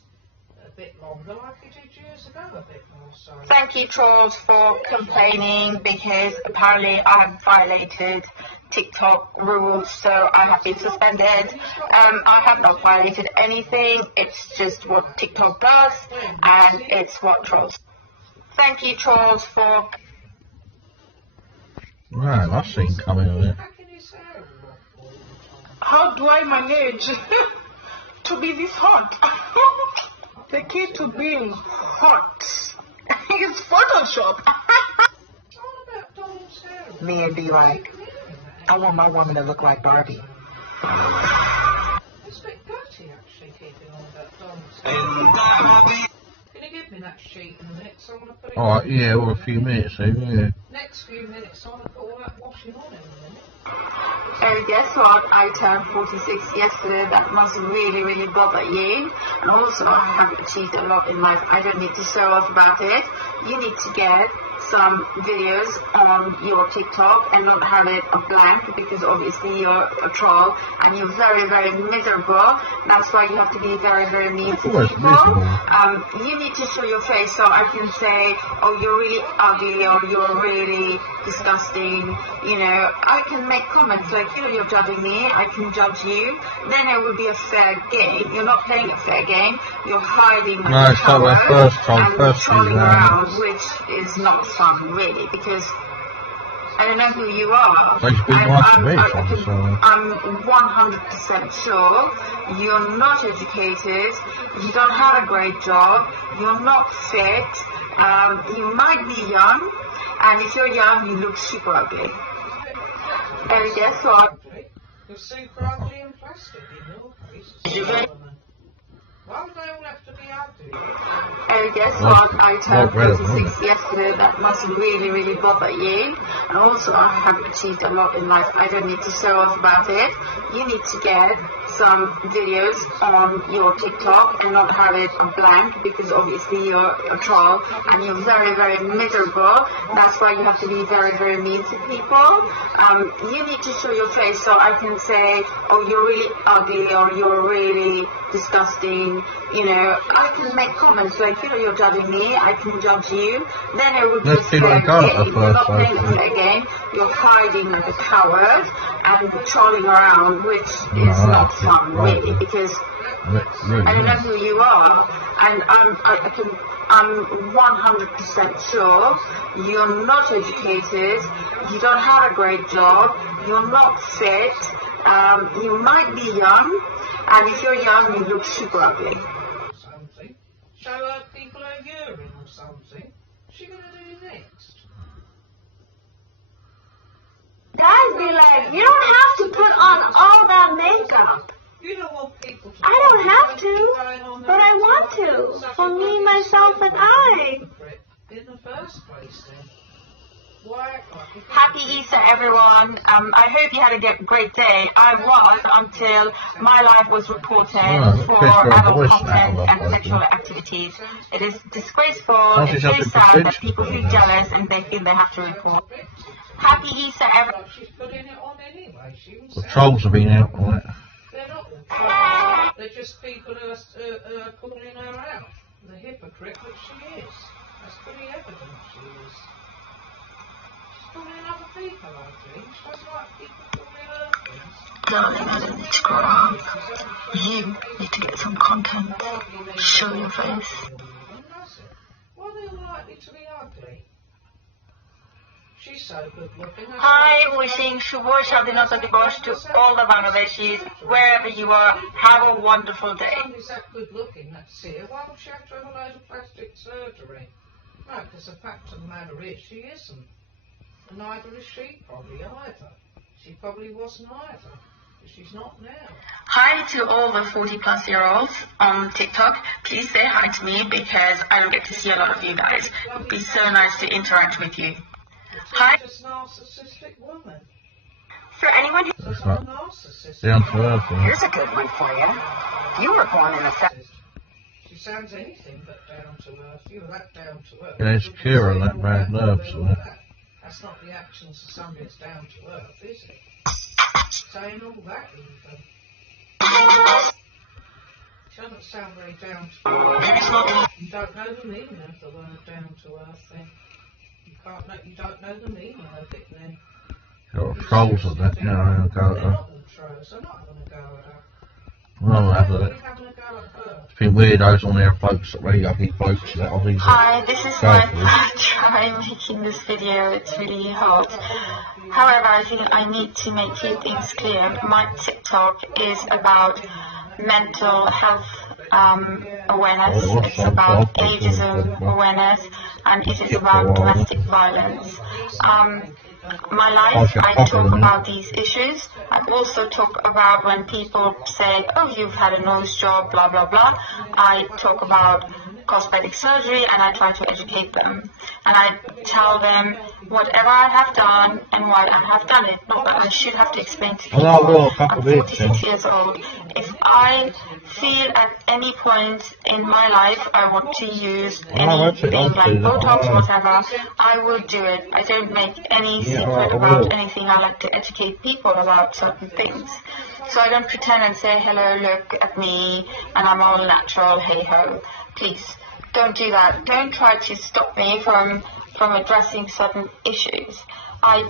a bit longer like he did years ago, a bit more so. Thank you trolls for complaining because apparently I have violated TikTok rules, so I have been suspended. I have not violated anything, it's just what TikTok does and it's what trolls. Thank you trolls for... Right, I've seen coming of it. Back in his hair all the time. How do I manage to be this hot? The key to being hot is Photoshop. What about Donald's hair? Me and be like, I want my woman to look like Barbie. It's a bit gutty actually keeping all that Donald's hair. Can you give me that sheet in a minute? So I want to put it Alright, yeah, well, a few minutes, yeah. next few minutes. I want to put all that washing on in a minute. And guess what? I turned 46 yesterday. That must really, really bother you. And also, I have achieved a lot in life. I don't need to show off about it. You need to get some videos on your TikTok and not have it a blank, because obviously you're a troll and you're very, very miserable. That's why you have to be very, very mean to people. You need to show your face so I can say, oh, you're really ugly, or you're really disgusting. You know, I can make comments like, you know, you're judging me, I can judge you. Then it will be a fair game. You're not playing a fair game. You're hiding like a coward and trolling around, which is not fun, really, because I don't know who you are. I'm 100% sure you're not educated, you don't have a great job, you're not fit, you might be young, and if you're young, you look super ugly. And guess what? You're super ugly and plastic in your face. Why would they all have to be ugly? And guess what? I turned 36 yesterday. That must really, really bother you. And also, I have achieved a lot in life. I don't need to show off about it. You need to get some videos on your TikTok and not have it blank, because obviously you're a troll and you're very, very miserable. That's why you have to be very, very mean to people. You need to show your face so I can say, oh, you're really ugly, or you're really disgusting. You know, I can make comments like, you know, you're judging me, I can judge you. Then it would be a fair game. You're not playing a fair game. You're hiding like a coward and trolling around, which is not fun, really, because I don't know who you are, and I'm 100% sure you're not educated, you don't have a great job, you're not fit, you might be young, and if you're young, you look super ugly. Something. Show her people her urine or something. What's she gonna do next? Guys be like, you don't have to put on all that makeup. You don't want people to. I don't have to, but I want to. For me, myself, and I. In the first place, then. Why? Happy Easter, everyone. I hope you had a great day. I was, until my life was reported for adult content and sexual activities. It is disgraceful. It's very sad that people feel jealous and they feel they have to report. Happy Easter, everyone. She's putting it on anyway. The trolls have been out on it. They're not all trolls. They're just people who are calling her out. The hypocrite that she is. That's pretty evident she is. Calling other people ugly. She doesn't like people calling her things. Darling, I don't need to grow up. You need to get some content. Show your face. Why are they likely to be ugly? She's so good looking. Hi, wishing Shubho Shadinata Dibosh to all the Bangladeshis, wherever you are. Have a wonderful day. Is that good looking? That's Siyaa. Why would she have to have a load of plastic surgery? No, because the fact of the matter is she isn't. And neither is she probably either. She probably wasn't either. But she's not now. Hi to all the 40-plus-year-olds on TikTok. Please say hi to me, because I don't get to see a lot of you guys. It would be so nice to interact with you. Hi. Just narcissistic woman. For anyone who... That's not a narcissist. Down to earth. Here's a good one for you. You were born in a... She sounds anything but down to earth. You were that down to earth. Yeah, it's pure and that bad nerves. That's not the actions of somebody that's down to earth, is it? Saying all that even. She doesn't sound very down to earth. You don't know the meaning of the word down to earth then. You don't know the meaning of it then. Trolls of that, you know, I'm going to They're not all trolls. I'm not having a go at her. well, have it. It's been weirdos on there, folks, really ugly folks. That all these. Hi, this is my third time making this video. It's really hot. However, I think I need to make two things clear. My TikTok is about mental health awareness. It's about ageism awareness, and it is about domestic violence. My life, I talk about these issues. I also talk about when people say, oh, you've had a nose job, blah, blah, blah. I talk about cosmetic surgery, and I try to educate them. And I tell them whatever I have done and why I have done it. Not that I should have to explain to people. I'm 46 years old. If I feel at any point in my life I want to use anything like Botox or whatever, I will do it. I don't make any secret about anything. I like to educate people about certain things. So I don't pretend and say, hello, look at me, and I'm all natural, hey ho. Please, don't do that. Don't try to stop me from addressing certain issues. I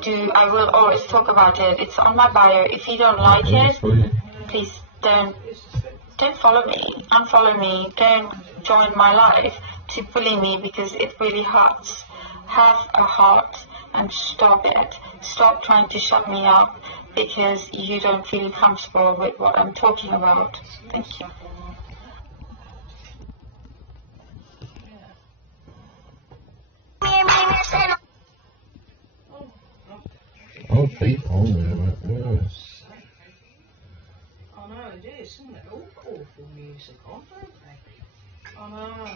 will always talk about it. It's on my bio. If you don't like it, please don't follow me, unfollow me, don't join my life to bully me, because it really hurts. Have a heart and stop it. Stop trying to shut me up because you don't feel comfortable with what I'm talking about. Thank you. Oh, people, yes. I know it is, isn't it? Awful music on, don't they? I know.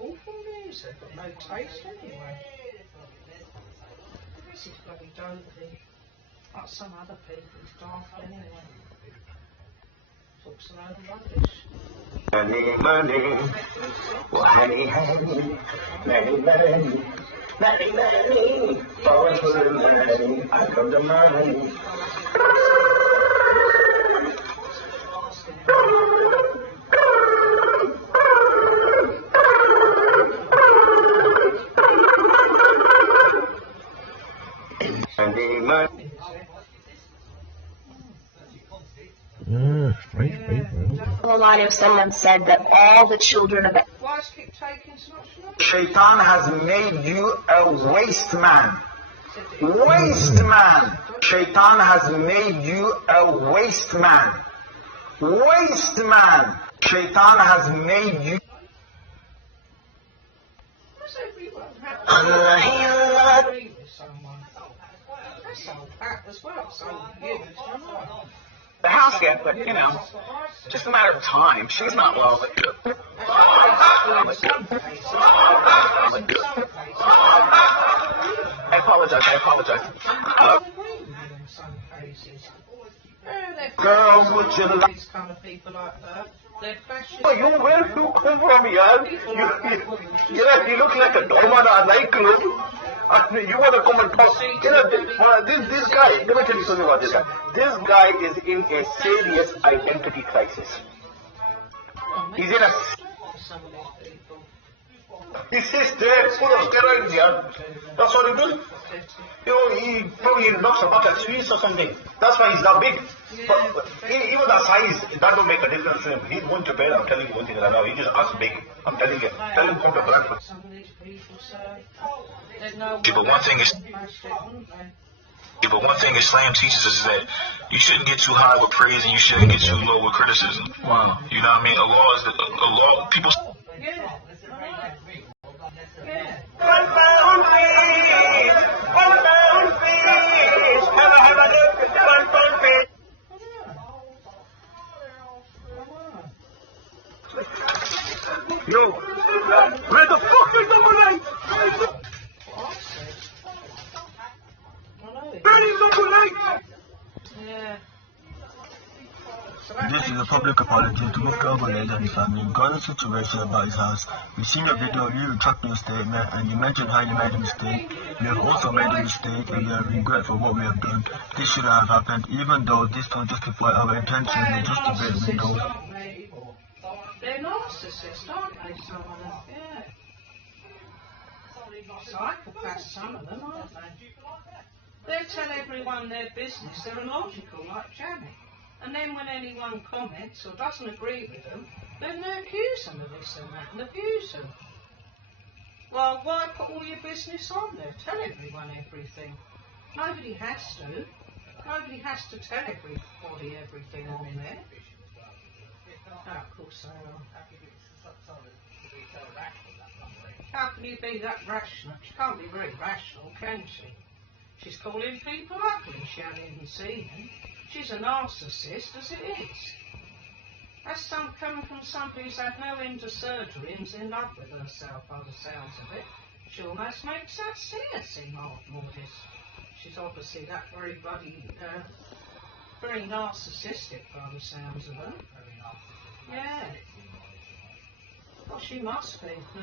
Awful music, but no taste anyway. This is bloody dopey. Like some other people's daft anyway. Talks a load of rubbish. Money, money, oh, honey, honey, money, money, money, money, powerful money, I come to money. Money, money. Strange people. Online, if someone said that all the children of Why does keep taking so much money? Shaitan has made you a waste man. Waste man. Shaitan has made you a waste man. Waste man. Shaitan has made you. Why's everyone happy to agree with someone? That's old hat as well, so you, The house yet, but you know, just a matter of time. She's not well. I apologize. Girl, would you like? These kind of people like her, they're fascist. Oh, you where you come from, yaar? You look like a dormouse. I like you. You want to come and talk? This guy. Let me tell you something about this guy. This guy is in a serious identity crisis. He's in a. Some of these people. He's full of steroids, yeah. That's what he does. You know, he probably knocks about like Swiss or something. That's why he's not big. But even the size, that don't make a difference to him. He's going to bed, I'm telling you one thing right now. He just acts big. I'm telling you. Tell him come to breakfast. Some of these people say, there's no But one thing is. smash it, wouldn't they? Yeah, but one thing Islam teaches us is that you shouldn't get too high with praise and you shouldn't get too low with criticism. Wow. You know what I mean? Allah is Allah. People. Yeah. Yo, where the fuck is the money? Where is the money? Yeah. This is a public apology to Mr. Obalej and his family regarding the situation about his house. We've seen your video, you retracted your statement, and you mentioned how you made a mistake. We have also made a mistake, and we are regretful for what we have done. This shouldn't have happened, even though this don't justify our intentions and just a bit of ego. They're narcissists, aren't they, some of them? Yeah. Psychopaths, some of them, aren't they? They tell everyone their business, they're illogical, like Janet. And then when anyone comments or doesn't agree with them, then they accuse them of this and that and abuse them. Well, why put all your business on there? Tell everyone everything. Nobody has to. Nobody has to tell everybody everything on there. Oh, of course they are. How can you be that rational? She can't be very rational, can she? She's calling people ugly. She hasn't even seen them. She's a narcissist as it is. That's coming from somebody who's had no into surgery and's in love with herself by the sounds of it. She almost makes that Siyaa seem more this. She's obviously that very bloody, very narcissistic by the sounds of her. Yeah. Well, she must be. No.